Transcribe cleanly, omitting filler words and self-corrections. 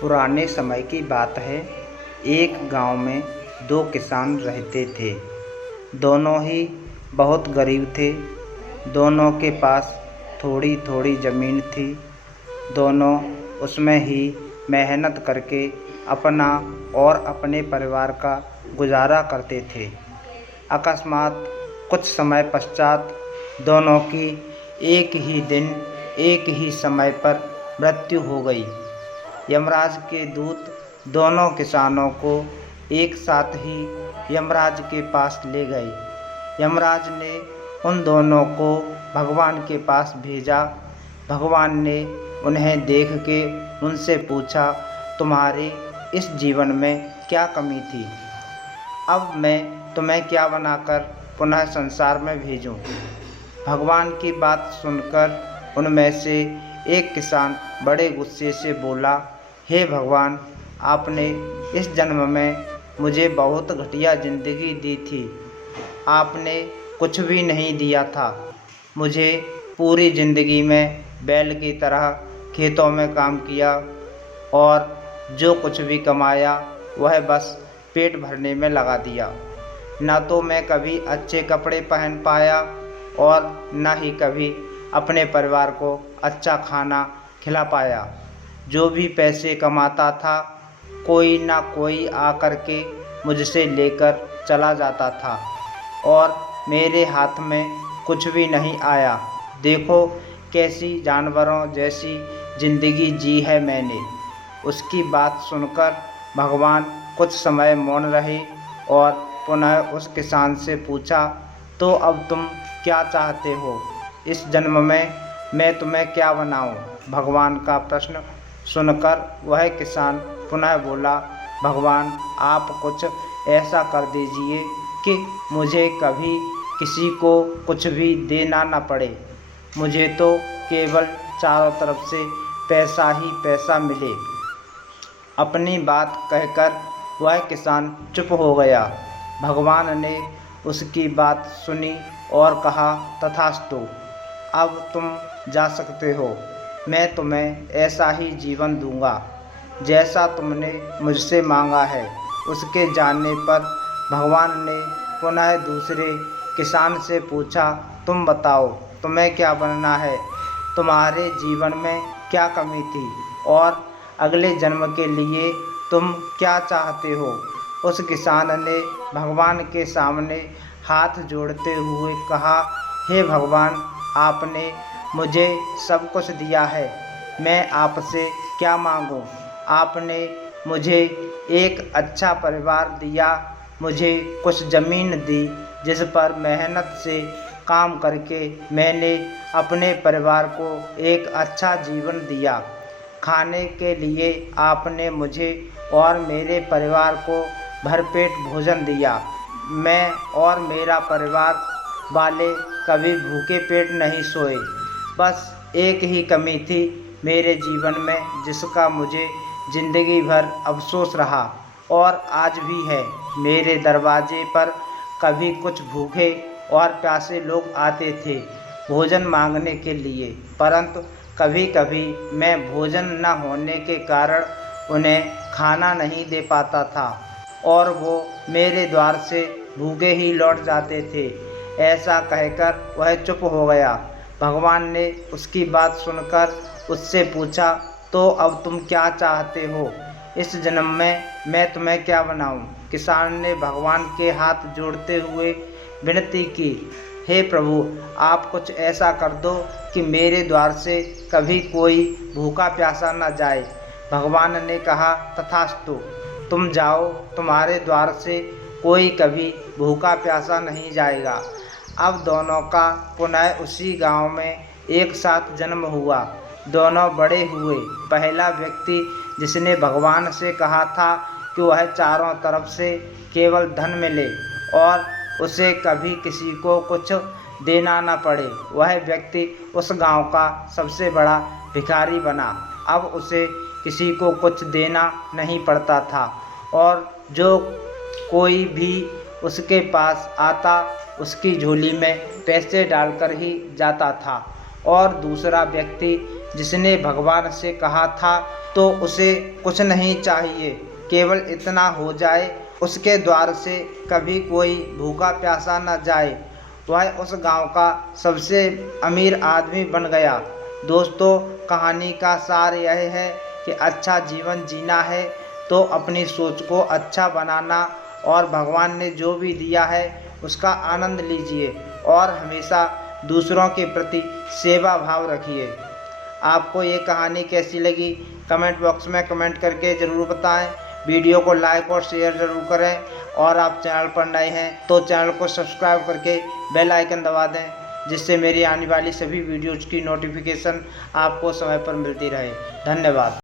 पुराने समय की बात है। एक गांव में दो किसान रहते थे। दोनों ही बहुत गरीब थे। दोनों के पास थोड़ी थोड़ी ज़मीन थी। दोनों उसमें ही मेहनत करके अपना और अपने परिवार का गुजारा करते थे। अकस्मात कुछ समय पश्चात दोनों की एक ही दिन एक ही समय पर मृत्यु हो गई। यमराज के दूत दोनों किसानों को एक साथ ही यमराज के पास ले गए। यमराज ने उन दोनों को भगवान के पास भेजा। भगवान ने उन्हें देख के उनसे पूछा, तुम्हारे इस जीवन में क्या कमी थी? अब मैं तुम्हें क्या बनाकर पुनः संसार में भेजूं? भगवान की बात सुनकर उनमें से एक किसान बड़े गुस्से से बोला, हे भगवान, आपने इस जन्म में मुझे बहुत घटिया ज़िंदगी दी थी। आपने कुछ भी नहीं दिया था। मुझे पूरी ज़िंदगी में बैल की तरह खेतों में काम किया और जो कुछ भी कमाया वह बस पेट भरने में लगा दिया। न तो मैं कभी अच्छे कपड़े पहन पाया और न ही कभी अपने परिवार को अच्छा खाना खिला पाया। जो भी पैसे कमाता था कोई ना कोई आकर के मुझसे लेकर चला जाता था और मेरे हाथ में कुछ भी नहीं आया। देखो कैसी जानवरों जैसी ज़िंदगी जी है मैंने। उसकी बात सुनकर भगवान कुछ समय मौन रहे और पुनः उस किसान से पूछा, तो अब तुम क्या चाहते हो? इस जन्म में मैं तुम्हें क्या बनाऊं? भगवान का प्रश्न सुनकर वह किसान पुनः बोला, भगवान, आप कुछ ऐसा कर दीजिए कि मुझे कभी किसी को कुछ भी देना न पड़े। मुझे तो केवल चारों तरफ से पैसा ही पैसा मिले। अपनी बात कहकर वह किसान चुप हो गया। भगवान ने उसकी बात सुनी और कहा, तथास्तु, अब तुम जा सकते हो। मैं तुम्हें ऐसा ही जीवन दूंगा जैसा तुमने मुझसे मांगा है। उसके जानने पर भगवान ने पुनः दूसरे किसान से पूछा, तुम बताओ, तुम्हें क्या बनना है? तुम्हारे जीवन में क्या कमी थी और अगले जन्म के लिए तुम क्या चाहते हो? उस किसान ने भगवान के सामने हाथ जोड़ते हुए कहा, हे भगवान, आपने मुझे सब कुछ दिया है। मैं आपसे क्या मांगूं? आपने मुझे एक अच्छा परिवार दिया, मुझे कुछ ज़मीन दी जिस पर मेहनत से काम करके मैंने अपने परिवार को एक अच्छा जीवन दिया। खाने के लिए आपने मुझे और मेरे परिवार को भरपेट भोजन दिया। मैं और मेरा परिवार वाले कभी भूखे पेट नहीं सोए। बस एक ही कमी थी मेरे जीवन में जिसका मुझे ज़िंदगी भर अफसोस रहा और आज भी है। मेरे दरवाजे पर कभी कुछ भूखे और प्यासे लोग आते थे भोजन मांगने के लिए, परंतु कभी कभी मैं भोजन न होने के कारण उन्हें खाना नहीं दे पाता था और वो मेरे द्वार से भूखे ही लौट जाते थे। ऐसा कहकर वह चुप हो गया। भगवान ने उसकी बात सुनकर उससे पूछा, तो अब तुम क्या चाहते हो? इस जन्म में मैं तुम्हें क्या बनाऊं? किसान ने भगवान के हाथ जोड़ते हुए विनती की, हे प्रभु, आप कुछ ऐसा कर दो कि मेरे द्वार से कभी कोई भूखा प्यासा न जाए। भगवान ने कहा, तथास्तु, तुम जाओ, तुम्हारे द्वार से कोई कभी भूखा प्यासा नहीं जाएगा। अब दोनों का पुनः उसी गांव में एक साथ जन्म हुआ। दोनों बड़े हुए। पहला व्यक्ति जिसने भगवान से कहा था कि वह चारों तरफ से केवल धन मिले और उसे कभी किसी को कुछ देना न पड़े, वह व्यक्ति उस गांव का सबसे बड़ा भिखारी बना। अब उसे किसी को कुछ देना नहीं पड़ता था और जो कोई भी उसके पास आता उसकी झोली में पैसे डालकर ही जाता था। और दूसरा व्यक्ति जिसने भगवान से कहा था तो उसे कुछ नहीं चाहिए, केवल इतना हो जाए उसके द्वार से कभी कोई भूखा प्यासा न जाए। वह उस गांव का सबसे अमीर आदमी बन गया। दोस्तों, कहानी का सार यह है कि अच्छा जीवन जीना है तो अपनी सोच को अच्छा बनाना और भगवान ने जो भी दिया है उसका आनंद लीजिए और हमेशा दूसरों के प्रति सेवा भाव रखिए। आपको ये कहानी कैसी लगी कमेंट बॉक्स में कमेंट करके ज़रूर बताएं। वीडियो को लाइक और शेयर ज़रूर करें और आप चैनल पर नए हैं तो चैनल को सब्सक्राइब करके बेल आइकन दबा दें, जिससे मेरी आने वाली सभी वीडियोज़ की नोटिफिकेशन आपको समय पर मिलती रहे। धन्यवाद।